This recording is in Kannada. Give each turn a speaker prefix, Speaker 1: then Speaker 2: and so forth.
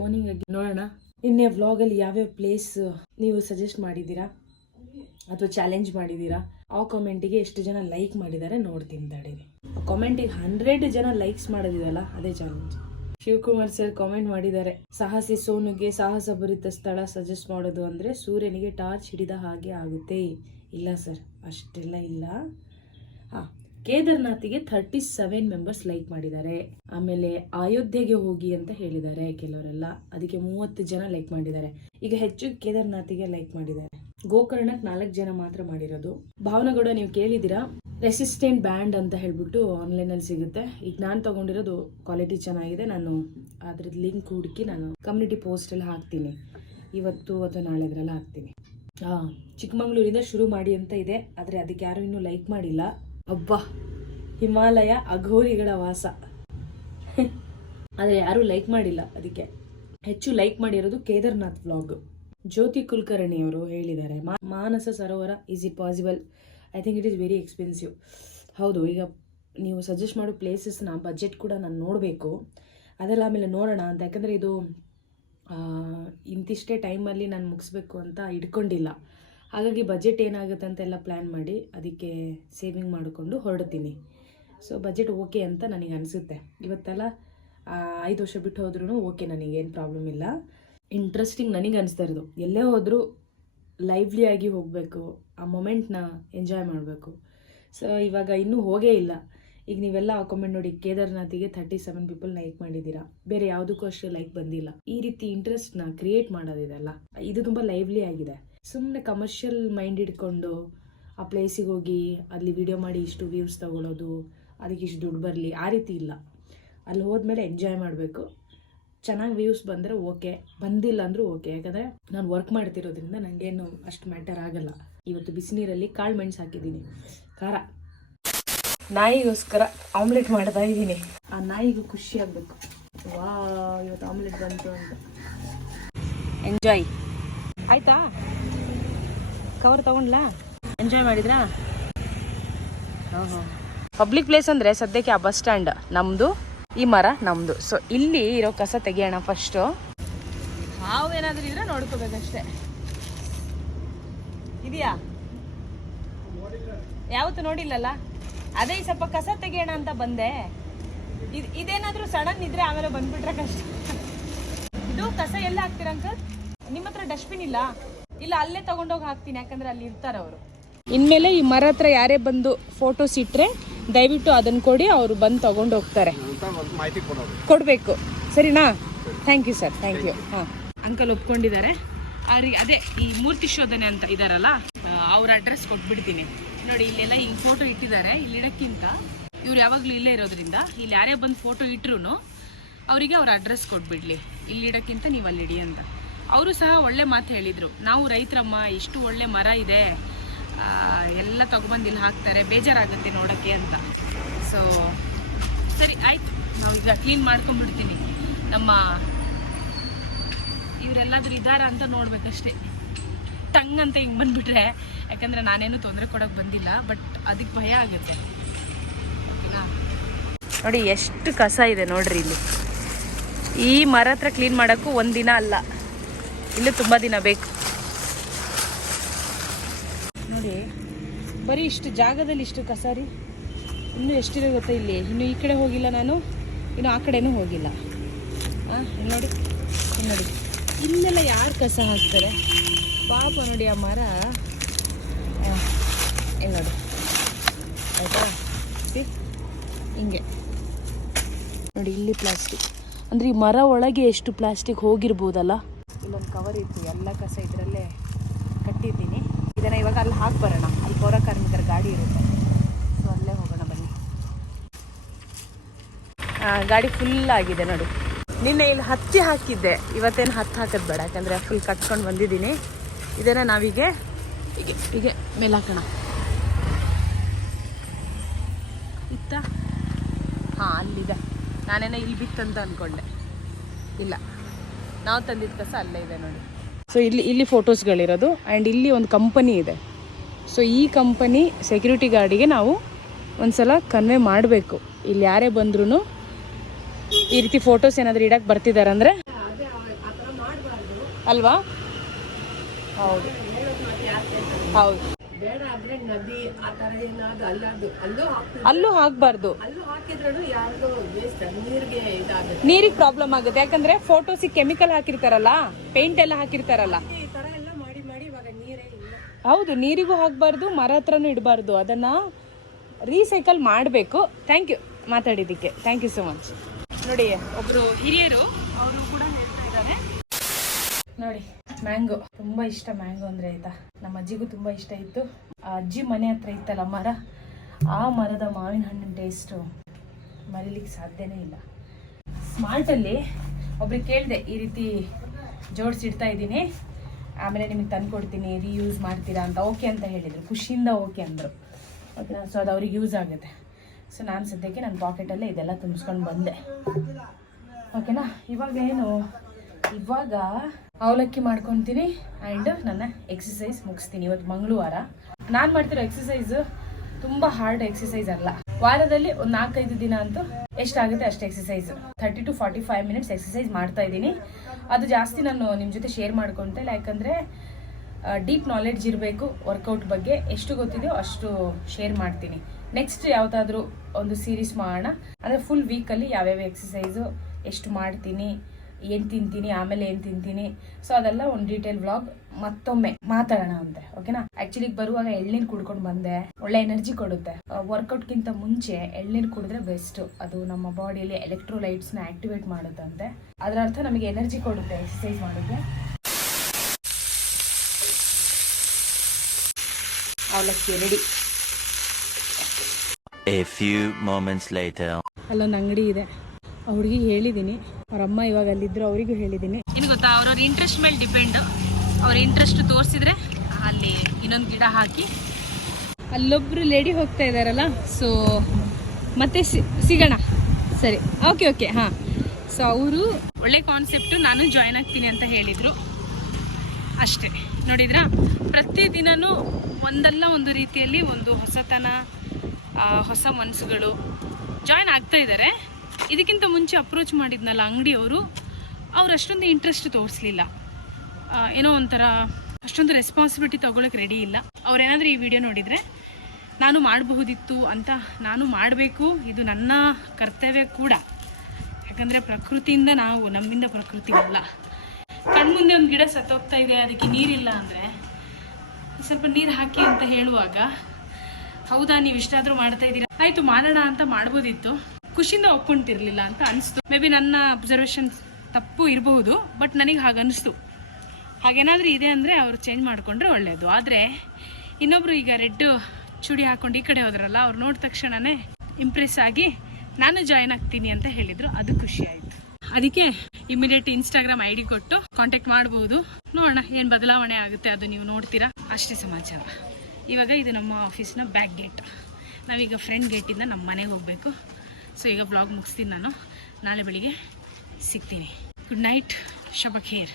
Speaker 1: ಮಾರ್ನಿಂಗ್ ಆಗಿ ನೋಡೋಣ. ನಿನ್ನೆ ವ್ಲಾಗಲ್ಲಿ ಯಾವ್ಯಾವ ಪ್ಲೇಸ್ ನೀವು ಸಜೆಸ್ಟ್ ಮಾಡಿದ್ದೀರಾ? ಅಥವಾ ಚಾಲೆಂಜ್ ಮಾಡಿದ್ದೀರಾ? ಆ ಕಾಮೆಂಟಿಗೆ ಎಷ್ಟು ಜನ ಲೈಕ್ ಮಾಡಿದ್ದಾರೆ ನೋಡ್ತೀನಿ ತಡೀರಿ ಆ ಕಾಮೆಂಟಿಗೆ ಹಂಡ್ರೆಡ್ ಜನ ಲೈಕ್ಸ್ ಮಾಡೋದಿದಲ್ಲ ಅದೇ ಚಾಲೆಂಜ್ ಶಿವಕುಮಾರ್ ಸರ್ ಕಾಮೆಂಟ್ ಮಾಡಿದ್ದಾರೆ, ಸಾಹಸಿ ಸೋನುಗೆ ಸಾಹಸ ಭರಿತ ಸ್ಥಳ ಸಜೆಸ್ಟ್ ಮಾಡೋದು ಅಂದ್ರೆ ಸೂರ್ಯನಿಗೆ ಟಾರ್ಚ್ ಹಿಡಿದ ಹಾಗೆ ಆಗುತ್ತೆ. ಇಲ್ಲ ಸರ್ ಅಷ್ಟೆಲ್ಲ ಇಲ್ಲ. ಹಾ ಕೇದಾರ್ನಾಥಿಗೆ ಥರ್ಟಿ ಸೆವೆನ್ ಮೆಂಬರ್ಸ್ ಲೈಕ್ ಮಾಡಿದ್ದಾರೆ. ಆಮೇಲೆ ಅಯೋಧ್ಯೆಗೆ ಹೋಗಿ ಅಂತ ಹೇಳಿದ್ದಾರೆ ಕೆಲವರೆಲ್ಲ. ಅದಕ್ಕೆ ಮೂವತ್ತು ಜನ ಲೈಕ್ ಮಾಡಿದ್ದಾರೆ. ಈಗ ಹೆಚ್ಚು ಕೇದಾರ್ನಾಥಿಗೆ ಲೈಕ್ ಮಾಡಿದ್ದಾರೆ. ಗೋಕರ್ಣಕ್ಕೆ ನಾಲ್ಕು ಜನ ಮಾತ್ರ ಮಾಡಿರೋದು. ಭಾವನಗೌಡ, ನೀವು ಕೇಳಿದ್ದೀರಾ? ರೆಸಿಸ್ಟೆಂಟ್ ಬ್ಯಾಂಡ್ ಅಂತ ಹೇಳ್ಬಿಟ್ಟು ಆನ್ಲೈನಲ್ಲಿ ಸಿಗುತ್ತೆ. ಈಗ ನಾನು ತಗೊಂಡಿರೋದು ಕ್ವಾಲಿಟಿ ಚೆನ್ನಾಗಿದೆ. ನಾನು ಅದ್ರದ್ದು ಲಿಂಕ್ ಹುಡುಕಿ ನಾನು ಕಮ್ಯುನಿಟಿ ಪೋಸ್ಟಲ್ಲಿ ಹಾಕ್ತೀನಿ. ಇವತ್ತು ಅಥವಾ ನಾಳೆದ್ರೆಲ್ಲ ಹಾಕ್ತೀನಿ. ಹಾಂ, ಚಿಕ್ಕಮಂಗ್ಳೂರಿಂದ ಶುರು ಮಾಡಿ ಅಂತ ಇದೆ. ಆದರೆ ಅದಕ್ಕೆ ಯಾರು ಇನ್ನೂ ಲೈಕ್ ಮಾಡಿಲ್ಲ. ಅಬ್ಬಾ, ಹಿಮಾಲಯ ಅಘೋರಿಗಳ ವಾಸ. ಆದರೆ ಯಾರೂ ಲೈಕ್ ಮಾಡಿಲ್ಲ ಅದಕ್ಕೆ. ಹೆಚ್ಚು ಲೈಕ್ ಮಾಡಿರೋದು ಕೇದಾರ್ನಾಥ್ ವ್ಲಾಗ್ ಜ್ಯೋತಿ ಕುಲಕರ್ಣಿ ಅವರು ಹೇಳಿದ್ದಾರೆ Manasa Sarovar is it possible I think it is very expensive ಹೌದು, ಈಗ ನೀವು ಸಜೆಸ್ಟ್ ಮಾಡೋ ಪ್ಲೇಸಸ್ನ ಬಜೆಟ್ ಕೂಡ ನಾನು ನೋಡಬೇಕು. ಅದೆಲ್ಲ ಆಮೇಲೆ ನೋಡೋಣ ಅಂತ. ಯಾಕಂದರೆ ಇದು ಇಂತಿಷ್ಟೇ ಟೈಮಲ್ಲಿ ನಾನು ಮುಗಿಸ್ಬೇಕು ಅಂತ ಇಟ್ಕೊಂಡಿಲ್ಲ. ಹಾಗಾಗಿ ಬಜೆಟ್ ಏನಾಗುತ್ತೆ ಅಂತೆಲ್ಲ ಪ್ಲ್ಯಾನ್ ಮಾಡಿ ಅದಕ್ಕೆ ಸೇವಿಂಗ್ ಮಾಡಿಕೊಂಡು ಹೊರಡ್ತೀನಿ. ಸೊ ಬಜೆಟ್ ಓಕೆ ಅಂತ ನನಗೆ ಅನಿಸುತ್ತೆ. ಇವತ್ತೆಲ್ಲ ಐದು ವರ್ಷ ಬಿಟ್ಟು ಹೋದ್ರೂ ಓಕೆ ನನಗೆ, ಏನು ಪ್ರಾಬ್ಲಮ್ ಇಲ್ಲ. ಇಂಟ್ರೆಸ್ಟಿಂಗ್ ನನಗೆ ಅನಿಸ್ತಾ ಇರೋದು. ಎಲ್ಲೇ ಹೋದರೂ ಆಗಿ ಹೋಗಬೇಕು, ಆ ಮೊಮೆಂಟ್ನ ಎಂಜಾಯ್ ಮಾಡಬೇಕು. ಸೊ ಇವಾಗ ಇನ್ನೂ ಹೋಗೇ ಇಲ್ಲ. ಈಗ ನೀವೆಲ್ಲ ಕಾಮೆಂಟ್ ನೋಡಿ ಕೇದಾರ್ನಾಥಿಗೆ ಥರ್ಟಿ ಸೆವೆನ್ ಪೀಪಲ್ ಲೈಕ್ ಮಾಡಿದ್ದೀರಾ. ಬೇರೆ ಯಾವುದಕ್ಕೂ ಅಷ್ಟೇ ಲೈಕ್ ಬಂದಿಲ್ಲ. ಈ ರೀತಿ ಇಂಟ್ರೆಸ್ಟ್ನ ಕ್ರಿಯೇಟ್ ಮಾಡೋದಿದೆ ಅಲ್ಲ. ಇದು ತುಂಬ ಲೈವ್ಲಿ ಆಗಿದೆ. ಸುಮ್ಮನೆ ಕಮರ್ಷಿಯಲ್ ಮೈಂಡ್ ಇಟ್ಕೊಂಡು ಆ ಪ್ಲೇಸಿಗೆ ಹೋಗಿ ಅಲ್ಲಿ ವಿಡಿಯೋ ಮಾಡಿ ಇಷ್ಟು ವ್ಯೂಸ್ ತಗೊಳ್ಳೋದು ಅದಕ್ಕೆ ಇಷ್ಟು ದುಡ್ಡು ಬರಲಿ, ಆ ರೀತಿ ಇಲ್ಲ. ಅಲ್ಲಿ ಹೋದ್ಮೇಲೆ ಎಂಜಾಯ್ ಮಾಡಬೇಕು. ಚೆನ್ನಾಗಿ ವ್ಯೂಸ್ ಬಂದರೆ ಓಕೆ ಬಂದಿಲ್ಲ ಅಂದರೂ ಓಕೆ ಯಾಕಂದರೆ ನಾನು ವರ್ಕ್ ಮಾಡ್ತಿರೋದ್ರಿಂದ ನನಗೇನು ಅಷ್ಟು ಮ್ಯಾಟರ್ ಆಗಲ್ಲ. ಇವತ್ತು ಬಿಸಿನೀರಲ್ಲಿ ಕಾಳು ಮೆಣಸು ಹಾಕಿದ್ದೀನಿ. ಖಾರ. ನಾಯಿಗೋಸ್ಕರ ಆಮ್ಲೆಟ್ ಮಾಡ್ತಾ ಇದ್ದೀನಿ. ಆ ನಾಯಿಗೂ ಖುಷಿ ಆಗಬೇಕು. ವಾ ಇವತ್ತು ಆಮ್ಲೆಟ್ ಬಂತು ಅಂತ. ಎಂಜಾಯ್ ಆಯ್ತಾ? ಕವರ್ ತಗೊಂಡ್ಲಾ? ಎಂಜಾಯ್ ಮಾಡಿದ್ರಾ? ಪಬ್ಲಿಕ್ ಪ್ಲೇಸ್ ಅಂದರೆ ಸದ್ಯಕ್ಕೆ ಆ ಬಸ್ ಸ್ಟ್ಯಾಂಡ್ ನಮ್ಮದು ಈ ಮರ ನಮ್ಮದು ಸೊ ಇಲ್ಲಿ ಇರೋ ಕಸ ತೆಗಿಯೋಣ ಫಸ್ಟು ಹಾವು ಏನಾದರೂ ಇದ್ರೆ ನೋಡ್ಕೋಬೇಕಷ್ಟೇ. ಇದೆಯಾ? ಯಾವತ್ತು ನೋಡಿಲ್ಲಲ್ಲ? ಅದೇ ಸ್ವಲ್ಪ ಕಸ ತೆಗಿಯೋಣ ಅಂತ ಬಂದೆ. ಇದು, ಇದೇನಾದ್ರೂ ಸಡನ್ ಇದ್ರೆ ಆಮೇಲೆ ಬಂದ್ಬಿಟ್ರೆ ಕಷ್ಟ. ಇದು ಕಸ ಎಲ್ಲ ಹಾಕ್ತೀರಾ ಅಂಕಲ್ ನಿಮ್ಮ ಹತ್ರ ಡಸ್ಟ್ಬಿನ್ ಇಲ್ಲ? ಇಲ್ಲ, ಅಲ್ಲೇ ತಗೊಂಡೋಗಿ ಹಾಕ್ತೀನಿ, ಯಾಕಂದ್ರೆ ಅಲ್ಲಿ ಇರ್ತಾರೆ ಅವರು. ಇನ್ಮೇಲೆ ಈ ಮರ ಹತ್ರ ಯಾರೇ ಬಂದು ಫೋಟೋಸ್ ಇಟ್ಟರೆ ದಯವಿಟ್ಟು ಅದನ್ನ ಕೊಡಿ, ಅವರು ಬಂದು ತಗೊಂಡು ಹೋಗ್ತಾರೆ. ಕೊಡಬೇಕು. ಸರಿನಾ? Thank you sir thank you ಹಾಂ. ಅಂಕಲ್ ಒಪ್ಕೊಂಡಿದ್ದಾರೆ. ಅವ್ರಿಗೆ ಅದೇ, ಈ ಮೂರ್ತಿ ಶೋಧನೆ ಅಂತ ಇದಾರಲ್ಲ ಅವ್ರ ಅಡ್ರೆಸ್ ಕೊಟ್ಬಿಡ್ತೀನಿ. ನೋಡಿ, ಇಲ್ಲೆಲ್ಲ ಈ ಫೋಟೋ ಇಟ್ಟಿದ್ದಾರೆ, ಇಲ್ಲಿ ಇಡಕ್ಕಿಂತ. ಇವ್ರು ಯಾವಾಗಲೂ ಇಲ್ಲೇ ಇರೋದ್ರಿಂದ, ಇಲ್ಲಿ ಯಾರೇ ಬಂದು ಫೋಟೋ ಇಟ್ರು ಅವರಿಗೆ ಅವ್ರ ಅಡ್ರೆಸ್ ಕೊಟ್ಬಿಡ್ಲಿ. ಇಲ್ಲಿ ಇಡಕ್ಕಿಂತ ನೀವು ಅಲ್ಲಿ ಇಡಿ ಅಂತ. ಅವರು ಸಹ ಒಳ್ಳೆ ಮಾತು ಹೇಳಿದರು. ನಾವು ರೈತರಮ್ಮ, ಇಷ್ಟು ಒಳ್ಳೆ ಮರ ಇದೆ. ಎಲ್ಲ ಇಲ್ಲಿ ಹಾಕ್ತಾರೆ. ಬೇಜಾರಾಗುತ್ತೆ ನೋಡೋಕ್ಕೆ ಅಂತ. ಸೊ ಸರಿ, ಆಯ್ತು. ನಾವೀಗ ಕ್ಲೀನ್ ಮಾಡ್ಕೊಂಡ್ಬಿಡ್ತೀನಿ. ನಮ್ಮ ಇವರೆಲ್ಲಾದರೂ ಇದ್ದಾರ ಅಂತ ನೋಡ್ಬೇಕಷ್ಟೇ. ಟಂಗ್ ಅಂತ ಹಿಂಗೆ ಬಂದ್ಬಿಟ್ರೆ. ಯಾಕಂದ್ರೆ ನಾನೇನು ತೊಂದರೆ ಕೊಡೋಕೆ ಬಂದಿಲ್ಲ ಬಟ್ ಅದಕ್ಕೆ ಭಯ ಆಗುತ್ತೆ. ಓಕೆನಾ? ನೋಡಿ, ಎಷ್ಟು ಕಸ ಇದೆ ನೋಡ್ರಿ ಇಲ್ಲಿ. ಈ ಮರ ಹತ್ರ ಕ್ಲೀನ್ ಮಾಡೋಕ್ಕೂ ಒಂದಿನ ದಿನ ಅಲ್ಲ. ಇಲ್ಲೂ ತುಂಬ ದಿನ ಬೇಕು. ನೋಡಿ, ಬರೀ ಇಷ್ಟು ಜಾಗದಲ್ಲಿ ಇಷ್ಟು ಕಸ ರೀ ಇನ್ನೂ ಎಷ್ಟಿದೆ ಗೊತ್ತಾ ಇಲ್ಲಿ? ಇನ್ನು ಈ ಕಡೆ ಹೋಗಿಲ್ಲ ನಾನು, ಇನ್ನು ಆ ಕಡೆನೂ ಹೋಗಿಲ್ಲ. ಹಾಂ ನೋಡಿ ನೋಡಿ. ಇಲ್ಲೆಲ್ಲ ಯಾರು ಕಸ ಹಾಕ್ತಾರೆ? ಪಾಪ ನೋಡಿ ಆ ಮರ. ಇಲ್ಲಿ ನೋಡಿ. ಆಯಿತಾ? ಹಿಂಗೆ. ನೋಡಿ, ಇಲ್ಲಿ ಪ್ಲಾಸ್ಟಿಕ್. ಅಂದರೆ ಈ ಮರ ಒಳಗೆ ಎಷ್ಟು ಪ್ಲಾಸ್ಟಿಕ್ ಹೋಗಿರ್ಬೋದಲ್ಲ? ಇಲ್ಲೊಂದು ಕವರ್ ಇತ್ತು, ಎಲ್ಲ ಕಸ ಇದರಲ್ಲೇ ಕಟ್ಟಿದ್ದೀನಿ. ಇದನ್ನು ಇವಾಗ ಅಲ್ಲಿ ಹಾಕಿ ಬರೋಣ. ಅಲ್ಲಿ ಪೌರ ಕಾರ್ಮಿಕರ ಗಾಡಿ ಇರುತ್ತೆ. ಸೊ ಅಲ್ಲೇ ಹೋಗೋಣ ಬನ್ನಿ. ಗಾಡಿ ಫುಲ್ ಆಗಿದೆ ನೋಡಿ. ನಿನ್ನೆ ಇಲ್ಲಿ ಹತ್ತಿ ಹಾಕಿದ್ದೆ. ಇವತ್ತೇನು ಹತ್ತು ಹಾಕೋದು ಬೇಡ, ಯಾಕಂದರೆ ಫುಲ್ ಕಟ್ಕೊಂಡು ಬಂದಿದ್ದೀನಿ. ಇದನ್ನು ನಾವೀಗ ಹೀಗೆ ಹೀಗೆ ಮೇಲೆ ಹಾಕೋಣ ಇತ್ತ? ಹಾಂ, ಅಲ್ಲಿದೆ. ನಾನೇನೋ ಇಲ್ಲಿ ಬಿತ್ತಂತ ಅಂದ್ಕೊಂಡೆ ಇಲ್ಲ. ನಾವು ತಂದಿದ್ದ ಕಸ ಅಲ್ಲೇ ಇದೆ ನೋಡಿ. ಸೊ ಇಲ್ಲಿ ಇಲ್ಲಿ ಫೋಟೋಸ್ಗಳಿರೋದು ಆ್ಯಂಡ್ ಇಲ್ಲಿ ಒಂದು ಕಂಪನಿ ಇದೆ. ಸೊ ಈ ಕಂಪನಿ ಸೆಕ್ಯೂರಿಟಿ ಗಾರ್ಡಿಗೆ ನಾವು ಒಂದ್ಸಲ ಕನ್ವೆ ಮಾಡಬೇಕು. ಇಲ್ಲಿ ಯಾರೇ ಬಂದ್ರೂ ಈ ರೀತಿ ಫೋಟೋಸ್ ಏನಾದರೂ ಇಡಕ್ಕೆ ಬರ್ತಿದ್ದಾರೆ ಅಂದರೆ? ಅಲ್ವಾ? ಹೌದು. ಹೌದು.
Speaker 2: ಬೇಡ ಆದ್ರೆ ನದಿ ಆ ತರ ಏನಾದ್ರು ಅಲ್ಲದು ಅಲ್ಲೂ
Speaker 1: ಹಾಕ್ಬಾರ್ದು.
Speaker 2: ಅಲ್ಲೂ ಹಾಕಿದ್ರು ಯಾರ್ದು ವೇಸ್ಟ್ ನೀರ್ಗೆ ಇದಾಗುತ್ತೆ.
Speaker 1: ನೀರಿಗೆ ಪ್ರಾಬ್ಲಮ್ ಆಗುತ್ತೆ. ಯಾಕಂದ್ರೆ ಫೋಟೋಸಿಗೆ ಕೆಮಿಕಲ್ ಹಾಕಿರ್ತಾರಲ್ಲ ಪೇಂಟ್ ಎಲ್ಲ ಹಾಕಿರ್ತಾರಲ್ಲ.
Speaker 2: ಈ ತರ ಎಲ್ಲ ಮಾಡಿ ಮಾಡಿ ಇವಾಗ ನೀರೇ ಇಲ್ಲ.
Speaker 1: ಹೌದು ನೀರಿಗೂ ಹಾಕ್ಬಾರ್ದು ಮರ ಹತ್ರನು ಇಡಬಾರ್ದು. ಅದನ್ನ ರೀಸೈಕಲ್ ಮಾಡಬೇಕು. ಥ್ಯಾಂಕ್ ಯು ಮಾತಾಡಿದ್ದಕ್ಕೆ. ಥ್ಯಾಂಕ್ ಯು ಸೊ ಮಚ್ ನೋಡಿ ಒಬ್ರು ಹಿರಿಯರು ಅವರು ಕೂಡ ಹೇಳ್ತಾ ಇದ್ದಾರೆ. ನೋಡಿ ಮ್ಯಾಂಗೋ ತುಂಬ ಇಷ್ಟ ಮ್ಯಾಂಗೋ ಅಂದ್ರೆ ಆಯಿತಾ? ನಮ್ಮ ಅಜ್ಜಿಗೂ ತುಂಬಾ ಇಷ್ಟ ಇತ್ತು. ಆ ಅಜ್ಜಿ ಮನೆ ಹತ್ರ ಇತ್ತಲ್ಲ ಮರ? ಆ ಮರದ ಮಾವಿನ ಹಣ್ಣಿನ ಟೇಸ್ಟು ಮರಿಲಿಕ್ಕೆ ಸಾಧ್ಯನೇ ಇಲ್ಲ. ಸ್ಮಾರ್ಟಲ್ಲಿ ಒಬ್ರಿಗೆ ಕೇಳಿದೆ, ಈ ರೀತಿ ಜೋಡಿಸಿಡ್ತಾ ಇದ್ದೀನಿ. ಆಮೇಲೆ ನಿಮಗೆ ತಂದು ಕೊಡ್ತೀನಿ ರೀಯೂಸ್ ಮಾಡ್ತೀರಾ ಅಂತ ಓಕೆ ಅಂತ ಹೇಳಿದರು. ಖುಷಿಯಿಂದ ಓಕೆ ಅಂದರು. ಓಕೆನಾ ಸೊ ಅದು ಅವ್ರಿಗೆ ಯೂಸ್ ಆಗುತ್ತೆ. ಸೊ ನಾನು ಸದ್ಯಕ್ಕೆ ನನ್ನ ಪಾಕೆಟಲ್ಲೇ ಇದೆಲ್ಲ ತುಂಬಿಸ್ಕೊಂಡು ಬಂದೆ. ಓಕೆನಾ ಇವಾಗ ಏನು? ಇವಾಗ ಅವಲಕ್ಕಿ ಮಾಡ್ಕೊತೀನಿ ಆ್ಯಂಡ್ ನನ್ನ ಎಕ್ಸಸೈಸ್ ಮುಗಿಸ್ತೀನಿ ಇವತ್ತು ಮಂಗಳವಾರ. ನಾನು ಮಾಡ್ತಿರೋ ಎಕ್ಸಸೈಸು ತುಂಬ ಹಾರ್ಡ್ ಎಕ್ಸಸೈಸ್ ಅಲ್ಲ. ವಾರದಲ್ಲಿ ಒಂದು ನಾಲ್ಕೈದು ದಿನ ಅಂತೂ ಎಷ್ಟಾಗುತ್ತೆ ಅಷ್ಟು exercise thirty to forty five minutes exercise ಮಾಡ್ತಾ ಇದ್ದೀನಿ. ಅದು ಜಾಸ್ತಿ ನಾನು ನಿಮ್ಮ ಜೊತೆ ಶೇರ್ ಮಾಡ್ಕೊಳ್ತಾ ಇಲ್ಲ ಯಾಕಂದರೆ ಡೀಪ್ ನಾಲೆಡ್ಜ್ ಇರಬೇಕು ವರ್ಕೌಟ್ ಬಗ್ಗೆ. ಎಷ್ಟು ಗೊತ್ತಿದೆಯೋ ಅಷ್ಟು ಶೇರ್ ಮಾಡ್ತೀನಿ. ನೆಕ್ಸ್ಟ್ ಯಾವುದಾದ್ರೂ ಒಂದು ಸೀರೀಸ್ ಮಾಡೋಣ. ಅಂದರೆ ಫುಲ್ ವೀಕಲ್ಲಿ ಯಾವ್ಯಾವ ಎಕ್ಸಸೈಸು ಎಷ್ಟು ಮಾಡ್ತೀನಿ ಏನು ತಿಂತೀನಿ ಆಮೇಲೆ ಏನು ತಿಂತೀನಿ. ಸೊ ಅದೆಲ್ಲ ಒಂದು ಡೀಟೇಲ್ ವ್ಲಾಗ್ ಮತ್ತೊಮ್ಮೆ ಮಾತಾಡೋಣ ಅಂತೆ ಓಕೆನಾ ಆಕ್ಚುಲಿ ಬರುವಾಗ ಎಳ್ನೀರು ಕುಡ್ಕೊಂಡು ಬಂದೆ. ಒಳ್ಳೆ ಎನರ್ಜಿ ಕೊಡುತ್ತೆ. ವರ್ಕೌಟ್ಗಿಂತ ಮುಂಚೆ ಎಳ್ನೀರು ಕುಡಿದ್ರೆ ಬೆಸ್ಟ್ ಅದು ನಮ್ಮ ಬಾಡಿಯಲ್ಲಿ ಎಲೆಕ್ಟ್ರೋಲೈಟ್ಸ್ನ ಆಕ್ಟಿವೇಟ್ ಮಾಡುತ್ತಂತೆ ಅದರ ಅರ್ಥ ನಮಗೆ ಎನರ್ಜಿ ಕೊಡುತ್ತೆ ಎಕ್ಸಸೈಸ್ ಮಾಡಿದ್ರೆ ಅವಲಕ್ಕಿ ready
Speaker 3: A few moments later.
Speaker 1: ಅಲ್ಲೊಂದು ಅಂಗಡಿ ಇದೆ. ಆ ಹುಡುಗಿ ಹೇಳಿದ್ದೀನಿ ಅವ್ರ ಅಮ್ಮ ಇವಾಗ ಅಲ್ಲಿದ್ರು ಅವರಿಗೂ ಹೇಳಿದ್ದೀನಿ. ಏನು ಗೊತ್ತಾ ಅವ್ರವ್ರ ಇಂಟ್ರೆಸ್ಟ್ ಮೇಲೆ ಡಿಪೆಂಡ್ ಅವ್ರ ಇಂಟ್ರೆಸ್ಟ್ ತೋರಿಸಿದ್ರೆ ಅಲ್ಲಿ ಇನ್ನೊಂದು ಗಿಡ ಹಾಕಿ. ಅಲ್ಲೊಬ್ರು ಲೇಡಿ ಹೋಗ್ತಾ ಇದ್ದಾರಲ್ಲ ಸೊ ಮತ್ತೆ ಸಿ- ಸಿಗೋಣ. ಸರಿ ಓಕೆ ಓಕೆ ಹಾಂ. ಸೊ ಅವರು ಒಳ್ಳೆ ಕಾನ್ಸೆಪ್ಟು ನಾನು ಜಾಯ್ನ್ ಆಗ್ತೀನಿ ಅಂತ ಹೇಳಿದರು. ಅಷ್ಟೇ. ನೋಡಿದ್ರಾ? ಪ್ರತಿದಿನನೂ ಒಂದಲ್ಲ ಒಂದು ರೀತಿಯಲ್ಲಿ ಒಂದು ಹೊಸತನ ಹೊಸ ಮನಸ್ಸುಗಳು ಜಾಯ್ನ್ ಆಗ್ತಾ ಇದ್ದಾರೆ ಇದಕ್ಕಿಂತ ಮುಂಚೆ ಅಪ್ರೋಚ್ ಮಾಡಿದ್ನಲ್ಲ ಅಂಗಡಿಯವರು, ಅವ್ರು ಅಷ್ಟೊಂದು ಇಂಟ್ರೆಸ್ಟ್ ತೋರಿಸ್ಲಿಲ್ಲ. ಏನೋ ಒಂಥರ ಅಷ್ಟೊಂದು ರೆಸ್ಪಾನ್ಸಿಬಿಲಿಟಿ ತೊಗೊಳಕ್ಕೆ ರೆಡಿ ಇಲ್ಲ. ಅವ್ರೇನಾದರೂ ಈ ವಿಡಿಯೋ ನೋಡಿದರೆ, ನಾನು ಮಾಡಬಹುದಿತ್ತು ಅಂತ ನಾನು ಮಾಡಬೇಕು, ಇದು ನನ್ನ ಕರ್ತವ್ಯ ಕೂಡ. ಯಾಕಂದರೆ ಪ್ರಕೃತಿಯಿಂದ ನಾವು, ನಮ್ಮಿಂದ ಪ್ರಕೃತಿ ಅಲ್ಲ. ಕಣ್ಮುಂದೆ ಒಂದು ಗಿಡ ಸತ್ತೋಗ್ತಾ ಇದೆ, ಅದಕ್ಕೆ ನೀರಿಲ್ಲ ಅಂದರೆ ಸ್ವಲ್ಪ ನೀರು ಹಾಕಿ ಅಂತ ಹೇಳುವಾಗ, ಹೌದಾ, ನೀವು ಇಷ್ಟಾದರೂ ಮಾಡ್ತಾ ಇದ್ದೀರಾ? ಆಯಿತು, ಮಾಡೋಣ ಅಂತ ಮಾಡ್ಬೋದಿತ್ತು. ಖುಷಿಯಿಂದ ಒಪ್ಕೊಂತಿರ್ಲಿಲ್ಲ ಅಂತ ಅನಿಸ್ತು. ಮೇ ಬಿ ನನ್ನ ಅಬ್ಸರ್ವೇಷನ್ ತಪ್ಪು ಇರಬಹುದು ಬಟ್ ನನಗೆ ಹಾಗೆ ಅನಿಸ್ತು. ಹಾಗೇನಾದರೂ ಇದೆ ಅಂದರೆ ಅವರು ಚೇಂಜ್ ಮಾಡಿಕೊಂಡ್ರೆ ಒಳ್ಳೆಯದು ಆದರೆ ಇನ್ನೊಬ್ಬರು ಈಗ ರೆಡ್ ಚೂಡಿ ಹಾಕೊಂಡು ಈ ಕಡೆ ಹೋದ್ರಲ್ಲ, ಅವ್ರು ನೋಡಿದ ತಕ್ಷಣವೇ ಇಂಪ್ರೆಸ್ ಆಗಿ ನಾನು ಜಾಯ್ನ್ ಆಗ್ತೀನಿ ಅಂತ ಹೇಳಿದರು. ಅದು ಖುಷಿ ಆಯಿತು. ಅದಕ್ಕೆ ಇಮಿಡಿಯೇಟ್ ಇನ್ಸ್ಟಾಗ್ರಾಮ್ ಐ ಡಿ ಕೊಟ್ಟು ಕಾಂಟ್ಯಾಕ್ಟ್ ಮಾಡ್ಬೋದು. ನೋಡೋಣ, ಏನು ಬದಲಾವಣೆ ಆಗುತ್ತೆ ಅದು ನೀವು ನೋಡ್ತೀರಾ? ಅಷ್ಟೇ ಸಮಾಚಾರ. ಇವಾಗ ಇದು ನಮ್ಮ ಆಫೀಸ್ನ ಬ್ಯಾಕ್ ಗೇಟ್ ನಾವೀಗ ಫ್ರೆಂಡ್ ಗೇಟಿಂದ ನಮ್ಮ ಮನೆಗೆ ಹೋಗಬೇಕು. ಸೊ ಈಗ ಬ್ಲಾಗ್ ಮುಗಿಸ್ತೀನಿ ನಾನು. ನಾಳೆ ಬೆಳಿಗ್ಗೆ ಸಿಗ್ತೀನಿ. Good night ಶಬಖೇರ್